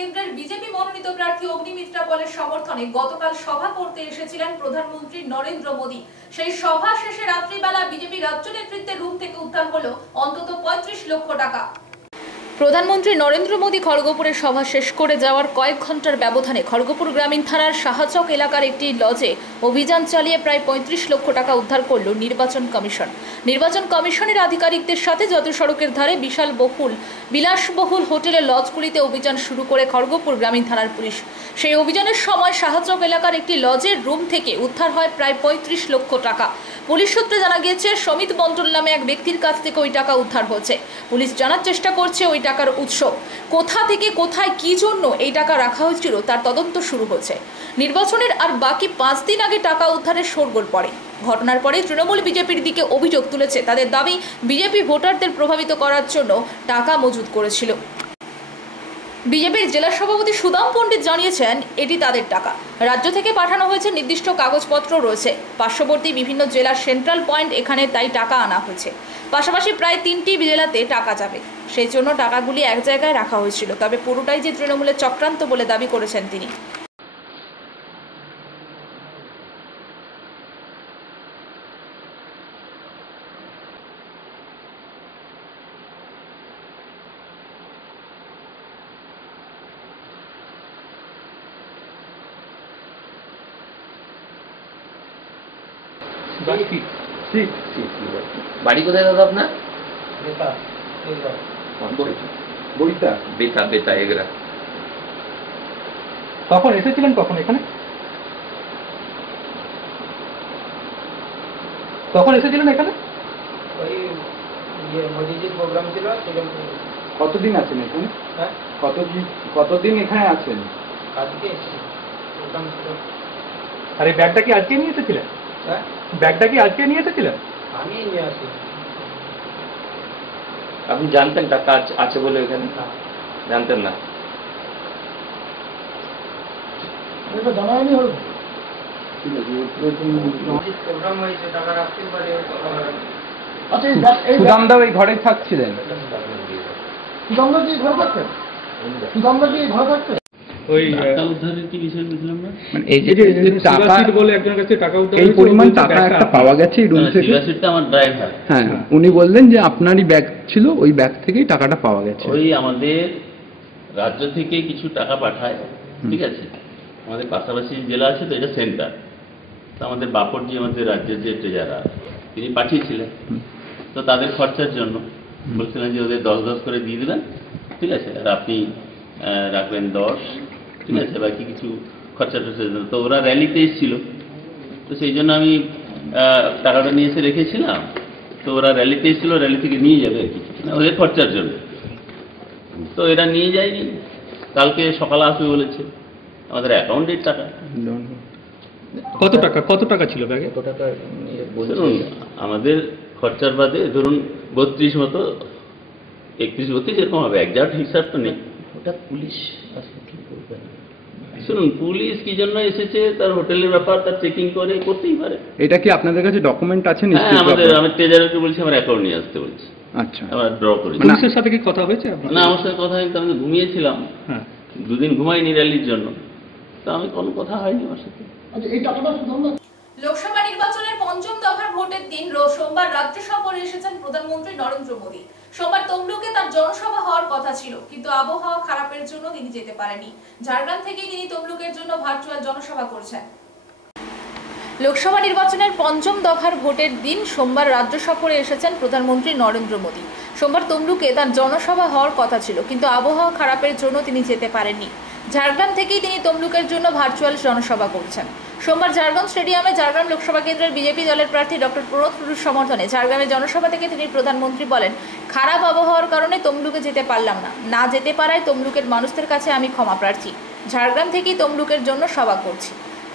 কেন্দ্রের বিজেপি মনোনীত প্রার্থী অগ্নিমিত্রা পলের সমর্থনে গতকাল সভা করতে এসেছিলেন প্রধানমন্ত্রী নরেন্দ্র মোদী। সেই সভা শেষে রাত্রিবেলা বিজেপি রাজ্য নেতৃত্বের রুম থেকে উদ্ধার হলো অন্তত 35 লক্ষ টাকা। প্রধানমন্ত্রী নরেন্দ্র মোদী খড়গপুরের সভা শেষ করে যাওয়ার কয়েক ঘন্টার ব্যবধানে খড়গপুর গ্রামীণ থানার শাহচক এলাকার একটি লজে অভিযান চালিয়ে প্রায় 35 লক্ষ টাকা উদ্ধার করল নির্বাচন কমিশন। নির্বাচন কমিশনের আধিকারিকদের সাথে জাতীয় সড়কের ধারে বিলাসবহুল হোটেলের লজগুলিতে অভিযান শুরু করে খড়গপুর গ্রামীণ থানার পুলিশ। সেই অভিযানের সময় শাহচক এলাকার একটি লজের রুম থেকে উদ্ধার হয় প্রায় 35 লক্ষ টাকা। পুলিশ সূত্রে জানা গিয়েছে সমিত মণ্ডল নামে এক ব্যক্তির কাছ থেকে ওই টাকা উদ্ধার হয়েছে। পুলিশ জানার চেষ্টা করছে ওই টাকার উৎস, কোথা থেকে কোথায় কি জন্য এই টাকা রাখা হয়েছিল তার তদন্ত শুরু হয়েছে। নির্বাচনের আর বাকি 5 দিন আগে টাকা উদ্ধারের শোরগোল পড়ে। ঘটনার পরে তৃণমূল বিজেপির দিকে অভিযোগ তুলেছে। তাদের দাবি বিজেপি ভোটারদের প্রভাবিত করার জন্য টাকা মজুত করেছিল। বিজেপির জেলা সভাপতি সুদাম পণ্ডিত জানিয়েছেন এটি তাদের টাকা। রাজ্য থেকে পাঠানো হয়েছে, নির্দিষ্ট কাগজপত্র রয়েছে। পার্শ্ববর্তী বিভিন্ন জেলার সেন্ট্রাল পয়েন্ট, এখানে তাই টাকা আনা হয়েছে। পাশাপাশি প্রায় 3টি জেলাতে টাকা যাবে, সেই জন্য টাকাগুলি এক জায়গায় রাখা হয়েছিল। তবে পুরোটাই যে তৃণমূলের চক্রান্ত বলে দাবি করেছেন তিনি। বাড়ি কোথায় দাদা আপনার? বেতা এগরা। কখন এসেছিলেন, কখন এখানে কখন এসেছিলেন এখানে? ওই মোদিজির প্রোগ্রাম ছিল। কতদিন আছেন এখানে? হ্যাঁ, কতদিন এখানে আছেন? আজকে প্রোগ্রাম ছিল। আর এই ব্যাগটা কি আজকে নিয়ে এসেছিলেন? হ্যাঁ, ব্যাগটা কি আজকে নিয়ে এসেছিলেন? আমি নিয়ে আসি। আপনি জানতেন টাকা আছে বলে এখানে? জানতেন না? এটা জানা হয়নি। হলো প্রোগ্রাম হয়েছে, টাকা রাখতে পারে। আচ্ছা, সুদামদা ওই ঘরে থাকছিলেন? সুদামদা কি ঘরে থাকতেন? সুদামদা কি ঘরে থাকতেন? ওই টাকা উদ্ধারের কি বিষয় বুঝলাম না। মানে এই যে টাকা বলে একজনের কাছে টাকা উদ্ধার, এই পরিমাণ টাকা একটা পাওয়া গেছে এই রুম থেকে। সিগারেটটা আমার ড্রাইভার। হ্যাঁ, উনি বললেন যে আপনারই ব্যাগ ছিল, ওই ব্যাগ থেকেই টাকাটা পাওয়া গেছে। ওই আমাদের রাজ্য থেকে কিছু টাকা পাঠায়, ঠিক আছে। আমাদের পাশাপাশি জেলা আছে তো, এটা সেন্টার। তো আমাদের বাপরজি, আমাদের রাজ্যের যে ট্রেজারার, তিনি পাঠিয়েছিলেন। তো তাদের খরচার জন্য বলছিলেন যে ওদের 10 করে দিয়ে দেবেন, ঠিক আছে, আর আপনি রাখবেন 10, ঠিক আছে, বাকি কিছু খরচা টরচা। তো ওরা র্যালিতে এসেছিল, তো সেই জন্য আমি টাকাটা নিয়ে এসে রেখেছিলাম। তো ওরা র্যালিতে এসেছিল, র্যালি থেকে নিয়ে যাবে আর কি, ওদের খরচার জন্য। তো এরা নিয়ে যায়নি, কালকে সকালে আসবে বলেছে। আমাদের অ্যাকাউন্টের টাকা। কত টাকা ছিল ব্যাগে? ধরুন আমাদের খরচার বাদে ধরুন 32 মতো, 31-32 এরকম হবে, একজাক্ট হিসাব তো নেই। ওটা পুলিশ শুনুন, পুলিশ কি জন্য এসেছে, তার হোটেলের ব্যাপার, তার চেকিং করে, করতেই পারে। এটা কি আপনাদের কাছে ডকুমেন্ট আছে? হ্যাঁ, আমি ট্রেজারারকে বলছি আমার অ্যাকাউন্ট নিয়ে আসতে বলছি। আচ্ছা, আমরা ড্র করি। পুলিশের সাথে কি কথা হয়েছে? না, আমার সাথে কথা হয়নি, আমি ঘুমিয়েছিলাম। হ্যাঁ, 2 দিন ঘুমাইনি র্যালির জন্য, তো আমি কোনো কথা হয়নি আমার সাথে। লোকসভা নির্বাচনের 5ম দফার ভোটের দিন সোমবার রাজ্য সফরে এসেছেন প্রধানমন্ত্রী নরেন্দ্র মোদী। সোমবার তমলুকে তার জনসভা হওয়ার কথা ছিল, কিন্তু আবহাওয়া খারাপের জন্য তিনি যেতে পারেননি। ঝাড়গ্রাম থেকেই তিনি তমলুকের জন্য ভার্চুয়াল জনসভা করছেন। লোকসভা নির্বাচনের 5ম দফার ভোটের দিন সোমবার রাজ্য সফরে এসেছেন প্রধানমন্ত্রী নরেন্দ্র মোদী। সোমবার তমলুকে তার জনসভা হওয়ার কথা ছিল, কিন্তু আবহাওয়া খারাপের জন্য তিনি যেতে পারেননি। ঝাড়গ্রাম থেকেই তিনি তমলুকের জন্য ভার্চুয়াল জনসভা করছেন। সোমবার ঝাড়গ্রাম স্টেডিয়ামে ঝাড়গ্রাম লোকসভা কেন্দ্রের বিজেপি দলের প্রার্থী ডক্টর প্রণব টুডুর সমর্থনে ঝাড়গ্রামে জনসভা থেকে তিনি প্রধানমন্ত্রী বলেন, খারাপ আবহাওয়ার কারণে তমলুকে যেতে পারলাম না যেতে পারায় তমলুকের মানুষদের কাছে আমি ক্ষমা প্রার্থী। ঝাড়গ্রাম থেকেই তমলুকের জন্য সভা করছি।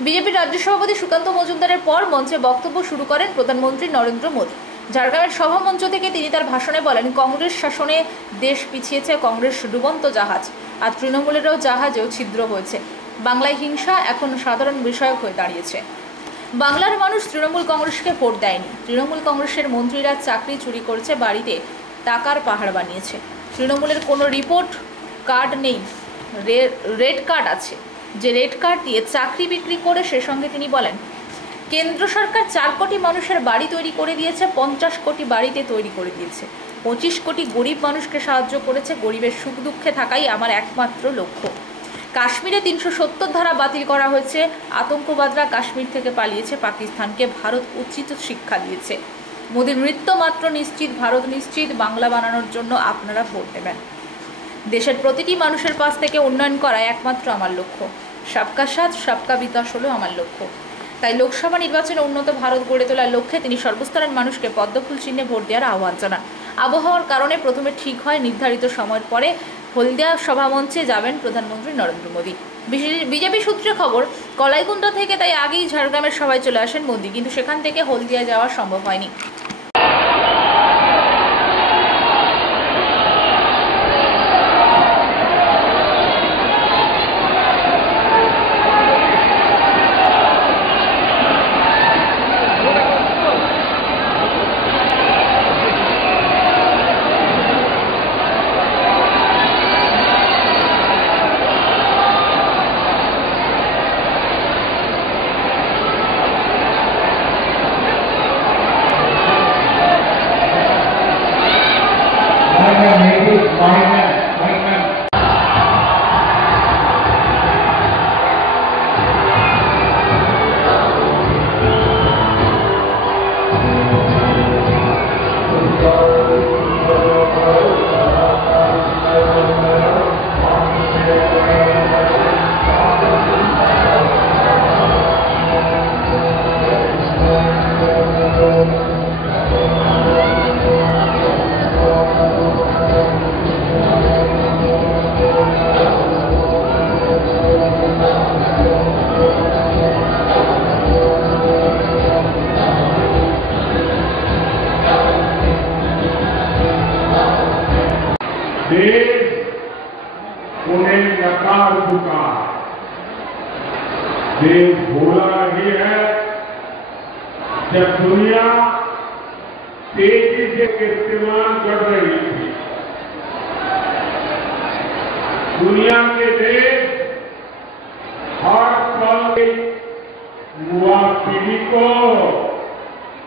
বিজেপির রাজ্য সভাপতি সুকান্ত মজুমদারের পর মঞ্চে বক্তব্য শুরু করেন প্রধানমন্ত্রী নরেন্দ্র মোদী। ঝাড়গ্রামের সভামঞ্চ থেকে তিনি তার ভাষণে বলেন, কংগ্রেস শাসনে দেশ পিছিয়েছে, কংগ্রেস ডুবন্ত জাহাজ, আর তৃণমূলেরও জাহাজেও ছিদ্র হয়েছে। বাংলায় হিংসা এখন সাধারণ বিষয় হয়ে দাঁড়িয়েছে। বাংলার মানুষ তৃণমূল কংগ্রেসকে ভোট দেয়নি। তৃণমূল কংগ্রেসের মন্ত্রীরা চাকরি চুরি করছে, বাড়িতে টাকার পাহাড় বানিয়েছে। তৃণমূলের কোনো রিপোর্ট কার্ড নেই, রেড কার্ড আছে, যে রেড কার্ড দিয়ে চাকরি বিক্রি করে সে সঙ্গে তিনি বলেন কেন্দ্র সরকার 4 কোটি মানুষের বাড়ি তৈরি করে দিয়েছে, 50 কোটি বাড়িতে তৈরি করে দিয়েছে, 25 কোটি গরিব মানুষকে সাহায্য করেছে, গরিবের সুখ দুঃখে থাকাই আমার একমাত্র লক্ষ্য। কাশ্মীরে 370 ধারা বাতিল করা হয়েছে, আতঙ্কবাদরা কাশ্মীর থেকে পালিয়েছে, পাকিস্তানকে ভারত উচিত শিক্ষা দিয়েছে। মোদির মৃত্যু মাত্র নিশ্চিত, ভারত নিশ্চিত, বাংলা বানানোর জন্য আপনারা ভোট দেবেন। দেশের প্রতিটি মানুষের পাশ থেকে উন্নয়ন করা একমাত্র আমার লক্ষ্য। সবকা সাথ সবকা বিকাশ হলো আমার লক্ষ্য। তাই লোকসভা নির্বাচনে উন্নত ভারত গড়ে তোলার লক্ষ্যে তিনি সর্বস্তরের মানুষকে পদ্মফুল চিহ্নে ভোট দেওয়ার আহ্বান জানান। আবহাওয়ার কারণে প্রথমে ঠিক হয়, নির্ধারিত সময়ের পরে হলদিয়া সভামঞ্চে যাবেন প্রধানমন্ত্রী নরেন্দ্র মোদী। বিজেপি সূত্রে খবর, কলাইকুণ্ডা থেকে তাই আগেই ঝাড়গ্রামের সভায় চলে আসেন মোদী, কিন্তু সেখান থেকে হলদিয়া যাওয়া সম্ভব হয়নি। देश उन्हें नकार चुका है। देश भूला नहीं है जब दुनिया तेजी से इस्तेमाल कर रही थी। दुनिया के देश हर पल युवा पीढ़ी को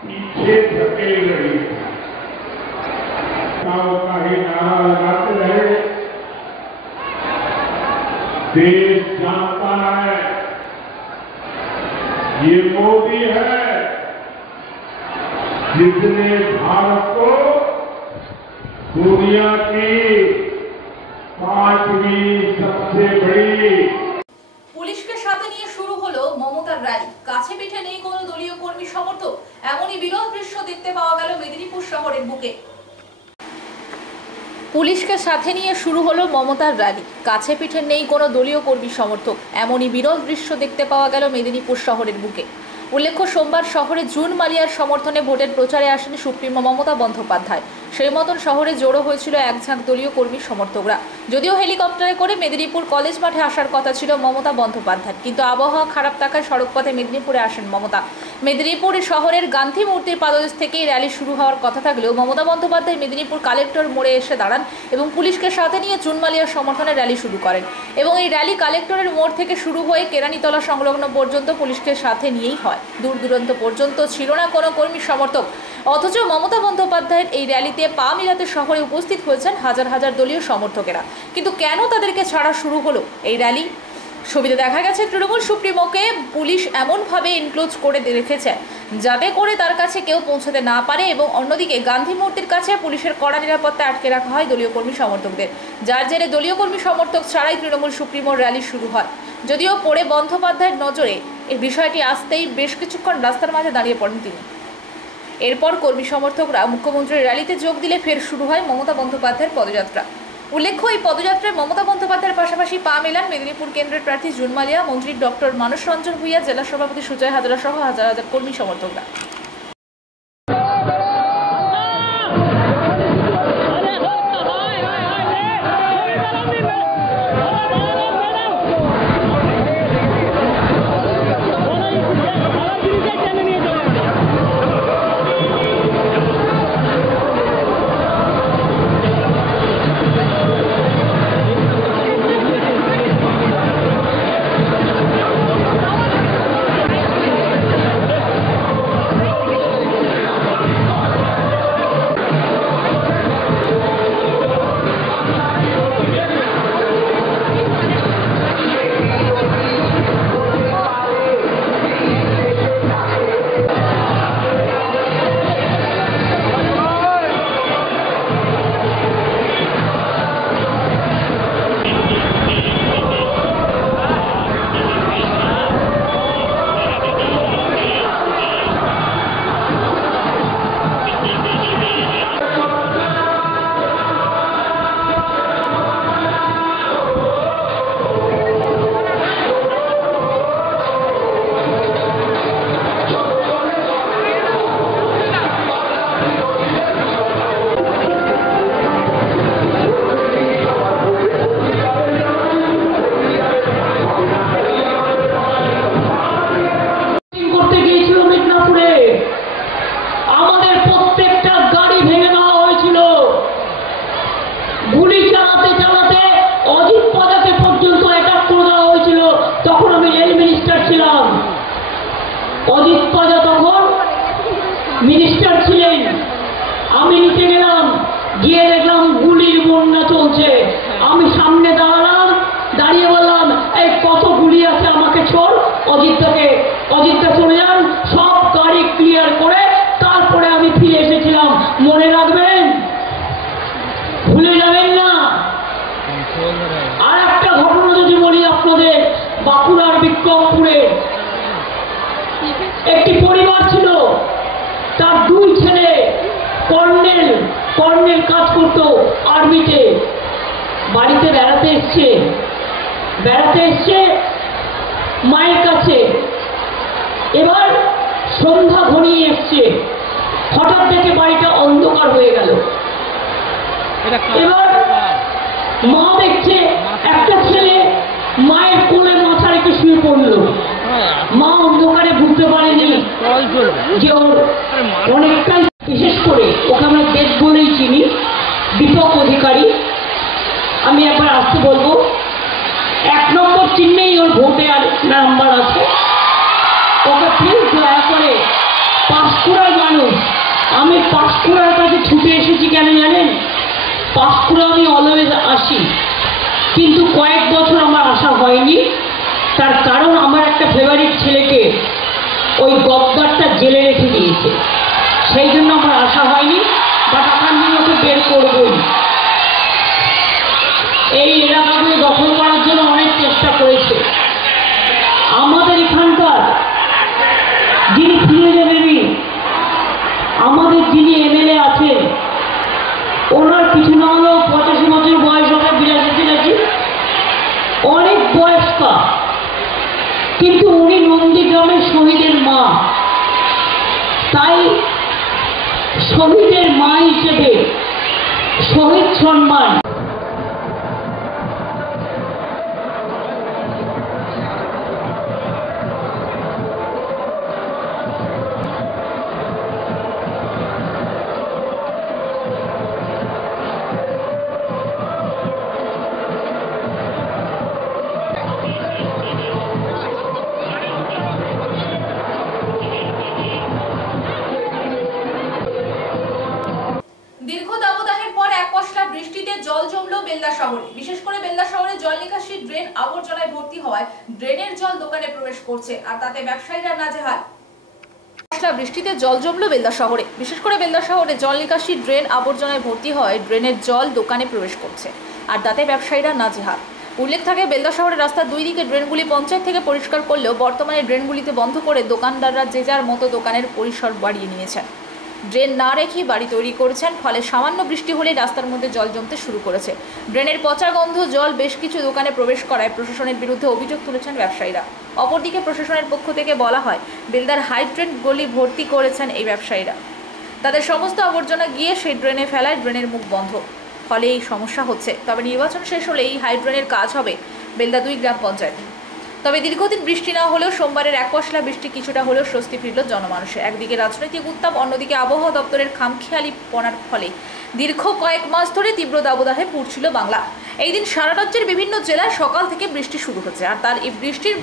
पीछे धकेल रही थी। का ही नारा लगाते रहे। देश जानता है ये मोदी है जिसने भारत को दुनिया की 5वीं सबसे बड़ी। পুলিশকে সাথে নিয়ে শুরু হলো মমতার র্যালি। কাছে পিঠে নেই কোনো দলীয় কর্মী সমর্থক, এমনই বিরল দৃশ্য দেখতে পাওয়া গেল মেদিনীপুর শহরের বুকে। পুলিশকে সাথে নিয়ে শুরু হলো মমতার র্যালি। কাছে পিঠে নেই কোনো দলীয় কর্মী সমর্থক, এমনই বিরল দৃশ্য দেখতে পাওয়া গেল মেদিনীপুর শহরের বুকে। উল্লেখ্য, সোমবার শহরে জুন মালিয়ার সমর্থনে ভোটের প্রচারে আসেন সুপ্রিমো মমতা বন্দ্যোপাধ্যায়। সেই মতন শহরে জড়ো হয়েছিল এক ঝাঁক দলীয় কর্মী সমর্থকরা। যদিও হেলিকপ্টারে করে মেদিনীপুর কলেজ মাঠে আসার কথা ছিল মমতা বন্দ্যোপাধ্যায়, কিন্তু আবহাওয়া খারাপ থাকায় সড়কপথে মেদিনীপুরে আসেন মমতা। মেদিনীপুর শহরের গান্ধী মূর্তির পাদদেশ থেকেই র্যালি শুরু হওয়ার কথা থাকলেও মমতা বন্দ্যোপাধ্যায় মেদিনীপুর কালেক্টর মোড়ে এসে দাঁড়ান এবং পুলিশকে সাথে নিয়ে জুন মালিয়ার সমর্থনে র্যালি শুরু করেন। এবং এই র্যালি কালেক্টরের মোড় থেকে শুরু হয়ে কেরানীতলা সংলগ্ন পর্যন্ত পুলিশকে সাথে নিয়েই হয়। দূর দূরান্ত পর্যন্ত ছিল না কোনো কর্মী সমর্থক। অথচ মমতা বন্দ্যোপাধ্যায়ের এই র্যালিতে পা মিলাতে শহরে উপস্থিত হয়েছেন হাজার হাজার দলীয় সমর্থকেরা। কিন্তু কেন তাদেরকে ছাড়া শুরু হলো এই র্যালি? ছবিতে দেখা গেছে তৃণমূল সুপ্রিমোকে পুলিশ এমনভাবে ইনক্লোজ করে রেখেছে যাতে করে তার কাছে কেউ পৌঁছাতে না পারে, এবং অন্যদিকে গান্ধী মূর্তির কাছে পুলিশের কড়া নিরাপত্তা আটকে রাখা হয় দলীয় কর্মী সমর্থকদের, যার জেরে দলীয় কর্মী সমর্থক ছাড়াই তৃণমূল সুপ্রিমোর র্যালি শুরু হয়। যদিও পরে বন্দ্যোপাধ্যায়ের নজরে এই বিষয়টি আসতেই বেশ কিছুক্ষণ রাস্তার মাঝে দাঁড়িয়ে পড়েন তিনি। এরপর কর্মী সমর্থকরা মুখ্যমন্ত্রীর র্যালিতে যোগ দিলে ফের শুরু হয় মমতা বন্দ্যোপাধ্যায়ের পদযাত্রা। উল্লেখ্য, এই পদযাত্রায় মমতা বন্দ্যোপাধ্যায়ের পাশাপাশি পা মেলান মেদিনীপুর কেন্দ্রের প্রার্থী জুন মালিয়া, মন্ত্রী ডক্টর মানস রঞ্জন ভূঁইয়া, জেলা সভাপতি সুজয় হাজরা সহ হাজার হাজার কর্মী সমর্থকরা। আসে আমাকে ছোড়, অজিতদা চলে যান, সব গাড়ি ক্লিয়ার করে তারপরে আমি ফিরে এসেছিলাম। মনে রাখবেন, ভুলে যাবেন না। আর একটা ঘটনা যদি বলি আপনাদের, বাঁকুড়ার বিক্রমপুরে একটি পরিবার ছিল, তার 2 ছেলে কর্নেল কাজ করতো আর্মিতে, বাড়িতে বেড়াতে এসছে মায়ের কাছে। এবার সন্ধ্যা ঘনিয়ে এসছে, হঠাৎ দেখে বাড়িটা অন্ধকার হয়ে গেল। এবার মা দেখছে একটা ছেলে মায়ের কোলে মাথা রেখে শুয়ে পড়ল। মা অন্ধকারে বুঝতে পারেনি যে ওর অনেকটাই, বিশেষ করে ওকে আমরা দেব বলেই চিনি, দীপক অধিকারী। আমি একবার আসতে বলবো, 1 নম্বর চিহ্নেই ওর ভোটে আর নাম্বার আছে। ওকে প্লিজ দয়া করে, পাঁশকুড়ার মানুষ, আমি পাঁশকুড়ার কাছে ছুটে এসেছি কেন জানেন? পাঁশকুড়া আমি অলওয়েজ আসি, কিন্তু কয়েক বছর আমার আসা হয়নি। তার কারণ আমার একটা ফেভারিট ছেলেকে ওই গদ্দারটা জেলে রেখে দিয়েছে, সেই জন্য আমার আসা হয়নি। বাট আমি ওকে বের করবই। এই এলাকাগুলো দখল করার জন্য অনেক চেষ্টা করেছে। আমাদের এখানকার যিনি ফিরে দেবেনি, আমাদের যিনি এমএলএ আছেন, ওনার কিছু না হলেও 85 বছর বয়স হবে, 82 নাকি, অনেক বয়স্কা, কিন্তু উনি নন্দীগ্রামের শহীদের মা। তাই শহীদের মা হিসেবে শহীদ সম্মান দীর্ঘ দাবদাহের পর এক পশলা বৃষ্টিতে জল জমল বেলদা শহরে। বিশেষ করে বেলদা শহরে জল নিকাশি ড্রেন আবর্জনায় ভর্তি হওয়ায় ড্রেনের জল দোকানে প্রবেশ করছে, আর তাতে ব্যবসায়ীরা নাজেহাল। পশলা বৃষ্টিতে জল জমল বেলদা শহরে। বিশেষ করে বেলদা শহরে জল নিকাশি ড্রেন আবর্জনায় ভর্তি হওয়ায় ড্রেনের জল দোকানে প্রবেশ করছে, আর তাতে ব্যবসায়ীরা নাজেহাল। উল্লেখ থাকে, বেলদা শহরের রাস্তার 2 দিকে ড্রেনগুলি পঞ্চায়েত থেকে পরিষ্কার করলেও বর্তমানে ড্রেনগুলিতে বন্ধ করে দোকানদাররা যে যার মতো দোকানের পরিসর বাড়িয়ে নিয়েছেন। ড্রেন না রেখে বাড়ি তৈরি করেছেন, ফলে সামান্য বৃষ্টি হলে রাস্তার মধ্যে জল জমতে শুরু করেছে। ড্রেনের পচা গন্ধ জল বেশ কিছু দোকানে প্রবেশ করায় প্রশাসনের বিরুদ্ধে অভিযোগ তুলেছেন ব্যবসায়ীরা। অপরদিকে প্রশাসনের পক্ষ থেকে বলা হয়, বেলদার হাইড্রেন গলি ভর্তি করেছেন এই ব্যবসায়ীরা। তাদের সমস্ত আবর্জনা গিয়ে সেই ড্রেনে ফেলায় ড্রেনের মুখ বন্ধ, ফলে এই সমস্যা হচ্ছে। তবে নির্বাচন শেষ হলে এই হাইড্রেনের কাজ হবে বেলদা 2 গ্রাম পঞ্চায়েতে। তবে দীর্ঘদিন বৃষ্টি না হলেও সোমবারের এক পশলা বৃষ্টি কিছুটা হলেও স্বস্তি ফিরল জনমানুষে। একদিকে রাজনৈতিক উত্তাপ, অন্যদিকে আবহাওয়া দপ্তরের খামখেয়ালিপনার ফলে দীর্ঘ কয়েক মাস ধরে তীব্র দাবদাহে পুড়ছিল বাংলা। এই দিন সারা রাজ্যের বিভিন্ন জেলায় সকাল থেকে বৃষ্টি শুরু হচ্ছে, আর তার এই বৃষ্টির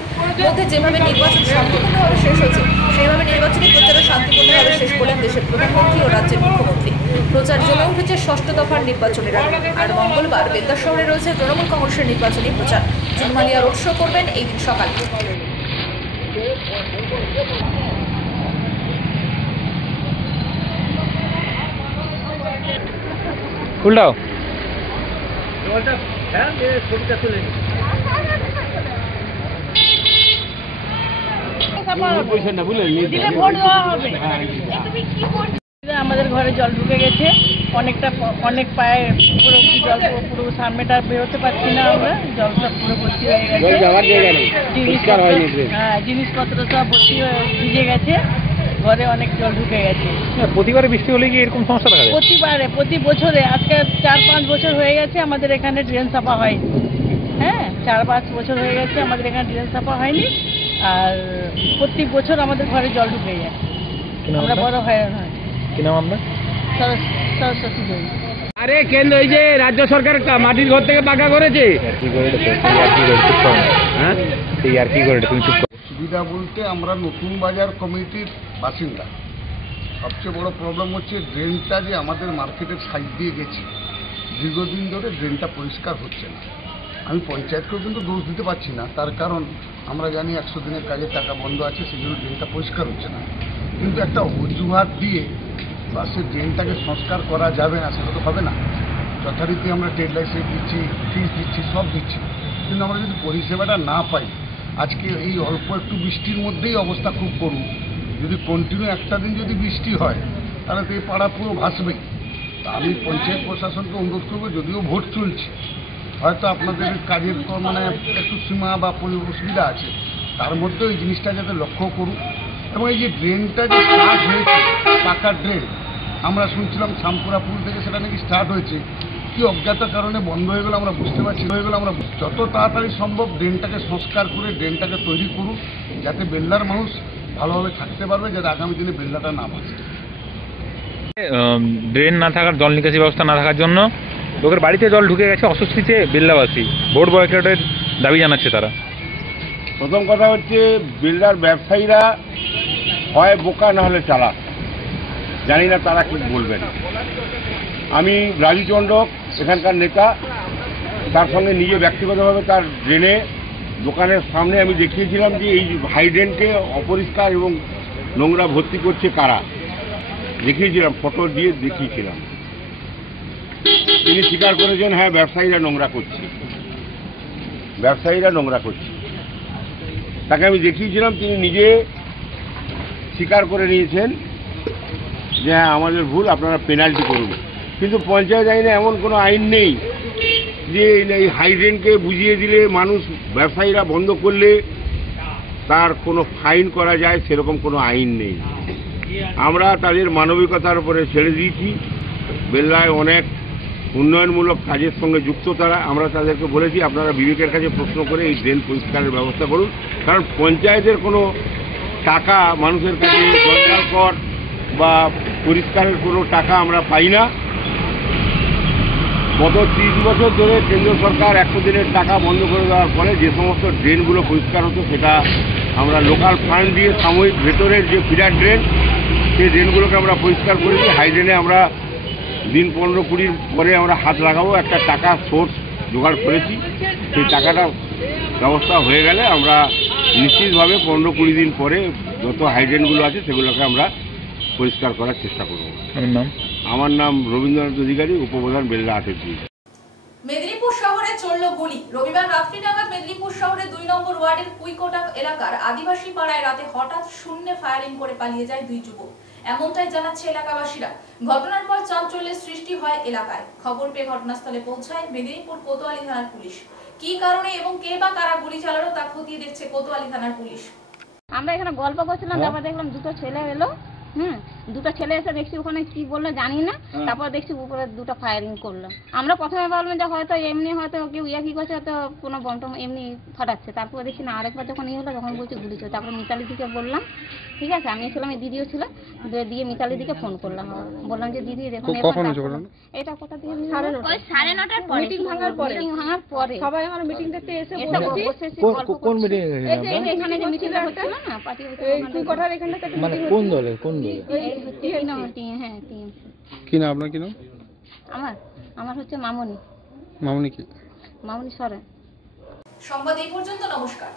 মধ্যে যেভাবে নির্বাচন শান্তিপূর্ণভাবে শেষ হচ্ছে, সেইভাবে নির্বাচনী প্রচারও শান্তিপূর্ণভাবে শেষ করলেন দেশের প্রধানমন্ত্রী ও রাজ্যের মুখ্যমন্ত্রী। প্রচার জমে উঠেছে 6ষ্ঠ দফার নির্বাচনের আগে। আর মঙ্গলবার বেলদা শহরে রয়েছে তৃণমূল কংগ্রেসের নির্বাচনী প্রচার। জুনমালিয়া রোড শো করবেন এই দিন সকালে। উল্টাও আমাদের ঘরে জল ঢুকে গেছে, অনেক পায়ে পুরো জল, পুরো সামনেটা বেরোতে পারছি না আমরা, জল সব পুরো ভর্তি হয়ে গেছে। জিনিসপত্র সব ভর্তি হয়ে ভিজে গেছে, ঘরে অনেক জল ঢুকে গেছে। প্রতিবারে বৃষ্টি হলে কি এরকম সমস্যা দেখা যায়? প্রতি বছরে, আজকে 4-5 বছর হয়ে গেছে আমাদের এখানে ড্রেন সাফা হয়নি। হ্যাঁ, 4-5 বছর হয়ে গেছে আমাদের এখানে ড্রেন সাফা হয়নি, আর প্রতি বছর আমাদের ঘরে জল ঢুকে যায়, আমরা বড় হয়রান হয়। কি নাম আপনার? সরস্বতী দেবী। আরে কেন্দ্র, এই যে রাজ্য সরকার মাটির ঘর থেকে পাকা করেছে, সুবিধা বলতে আমরা নতুন বাজার কমিটির বাসিন্দা। সবচেয়ে বড় প্রবলেম হচ্ছে ড্রেনটা যে আমাদের মার্কেটের সাইড দিয়ে গেছে, দীর্ঘদিন ধরে ড্রেনটা পরিষ্কার হচ্ছে না। আমি পঞ্চায়েতকেও কিন্তু দোষ দিতে পারছি না, তার কারণ আমরা জানি 100 দিনের কাজের টাকা বন্ধ আছে, সেই জন্য ড্রেনটা পরিষ্কার হচ্ছে না। কিন্তু একটা অজুহাত দিয়ে বা সে ড্রেনটাকে সংস্কার করা যাবে না সেটা তো হবে না। যথারীতি আমরা ট্রেড লাইসেন্স দিচ্ছি, ফিস দিচ্ছি, সব দিচ্ছি, কিন্তু আমরা যদি পরিষেবাটা না পাই, আজকে এই অল্প একটু বৃষ্টির মধ্যেই অবস্থা খুব করুন। যদি কন্টিনিউ একটা দিন যদি বৃষ্টি হয় তাহলে তো এই পাড়া পুরো ভাসবেই। তা আমি পঞ্চায়েত প্রশাসনকে অনুরোধ করবো, যদিও ভোট চলছে, হয়তো আপনাদের কাজের মানে একটু সীমা বা অসুবিধা আছে, তার মধ্যেও এই জিনিসটা যাতে লক্ষ্য করুন। এবং এই যে ড্রেনটা যে স্টার্ট হয়েছে, পাকা ড্রেন, আমরা শুনছিলাম শামপুরা পুল থেকে সেটা নাকি স্টার্ট হয়েছে, কি অজ্ঞাত কারণে বন্ধ হয়ে গেল আমরা বুঝতে পারছি। যত তাড়াতাড়ি সম্ভব ড্রেনটাকে সংস্কার করে ড্রেনটাকে তৈরি করুন, যাতে বেল্লার মানুষ ভালোভাবে থাকতে পারবে, যাতে আগামী দিনে বেল্লাটা না ভাসে। ড্রেন না থাকার, জল নিকাশি ব্যবস্থা না থাকার জন্য লোকের বাড়িতে জল ঢুকে গেছে, অস্বস্তিতে বেল্লাবাসী। ভোট বয়কটের দাবি জানাচ্ছে তারা। প্রথম কথা হচ্ছে, বিল্ডার ব্যবসায়ীরা হয় বোকা না হলে চালাক, জানি না তারা কি বলবেন। আমি রাজু চন্ডক, এখানকার নেতা, তার সঙ্গে নিজে ব্যক্তিগতভাবে তার ড্রেনে দোকানের সামনে আমি দেখিয়েছিলাম যে এই হাইড্রেনকে অপরিষ্কার এবং নোংরা ভর্তি করছে কারা, দেখিয়েছিলাম, ফটো দিয়ে দেখিয়েছিলাম। তিনি স্বীকার করেছেন, হ্যাঁ ব্যবসায়ীরা নোংরা করছে, ব্যবসায়ীরা নোংরা করছে। তাকে আমি দেখিয়েছিলাম, তিনি নিজে স্বীকার করে নিয়েছেন যে হ্যাঁ আমাদের ভুল, আপনারা পেনাল্টি করুন। কিন্তু পঞ্চায়েত আইনে এমন কোনো আইন নেই যে এই হাইড্রেনকে বুঝিয়ে দিলে মানুষ, ব্যবসায়ীরা বন্ধ করলে তার কোনো ফাইন করা যায়, সেরকম কোনো আইন নেই। আমরা তাদের মানবিকতার উপরে ছেড়ে দিয়েছি। বেল্লায় অনেক উন্নয়নমূলক কাজের সঙ্গে যুক্ত তারা। আমরা তাদেরকে বলেছি, আপনারা বিবেকের কাছে প্রশ্ন করে এই ড্রেন পরিষ্কারের ব্যবস্থা করুন, কারণ পঞ্চায়েতের কোনো টাকা মানুষের কাছে জঞ্জাল কর বা পরিষ্কারের কোনো টাকা আমরা পাই না। গত 30 বছর ধরে কেন্দ্র সরকার 100 দিনের টাকা বন্ধ করে দেওয়ার ফলে যে সমস্ত ড্রেনগুলো পরিষ্কার হতো, সেটা আমরা লোকাল ফান্ড দিয়ে সাময়িক ভেতরের যে ফিডার ড্রেন, সেই ড্রেনগুলোকে আমরা পরিষ্কার করেছি। হাইড্রেনে আমরা দিন 15-20 পরে আমরা হাত লাগাবো, একটা টাকা সোর্স জোগাড় করেছি। সেই টাকাটা ব্যবস্থা হয়ে গেলে আমরা নিশ্চিতভাবে 15-20 দিন পরে যত হাইড্রেনগুলো আছে সেগুলোকে আমরা পরিষ্কার করার চেষ্টা করব। আমার নাম রবীন্দ্রনাথ অধিকারী, উপপ্রধান, বেল্লা 28। মেদিনীপুর শহরে চলল গুলি। রবিবার রাত্রি নাগাদ মেদিনীপুর শহরের 2 নম্বর ওয়ার্ডের কুইকোটা এলাকার আদিবাসী পাড়ায় রাতে হঠাৎ শূন্যে ফায়ারিং করে পালিয়ে যায় 2 যুবক, এমনটাই জানাচ্ছে এলাকাবাসীরা। ঘটনার পর চাঞ্চল্যের সৃষ্টি হয় এলাকায়। খবর পেয়ে ঘটনাস্থলে পৌঁছায় মেদিনীপুর কোতোয়ালি থানার পুলিশ। কি কারণে এবং কে বা কারা গুলি চালালো তা খতিয়ে দেখছে কোতোয়ালি থানার পুলিশ। আমরা এখানে গল্প করছিলাম, তারপর দেখলাম 2টো ছেলে এলো। দুটো ছেলে এসে দেখছি ওখানে কি বললো জানি না, তারপর দেখছি উপরে 2টো ফায়ারিং করলো। আমরা প্রথমে ভাবলাম যে হয়তো এমনি হয়তো কেউ কি করছে, হয়তো কোনো বন্টম এমনি ফাটাচ্ছে। তারপরে দেখছি না, আরেকবার যখন হলো তখন বলছে গুলি চলছে। তারপরে মিতালি দিকে বললাম, ঠিক আছে, আমি ছিলাম, এই দিদিও ছিল, দিয়ে মিতালি দিকে ফোন করলাম, বললাম যে দিদি দেখুন এটা কোথা দিয়ে 9:30টার পরে, মিটিং ভাঙার পরে সবাই আমার মিটিং দেখতে এসে বসেছি। কোন মিটিং? এখানে যে মিটিং হচ্ছিল না পার্টি, এই কোঠার এখানটাতে মানে কোন দলে? কি নাম আপনার? কি নাম? আমার হচ্ছে মামনি। মামনি কি? মামনি সরেন। সংবাদ এই পর্যন্ত। নমস্কার।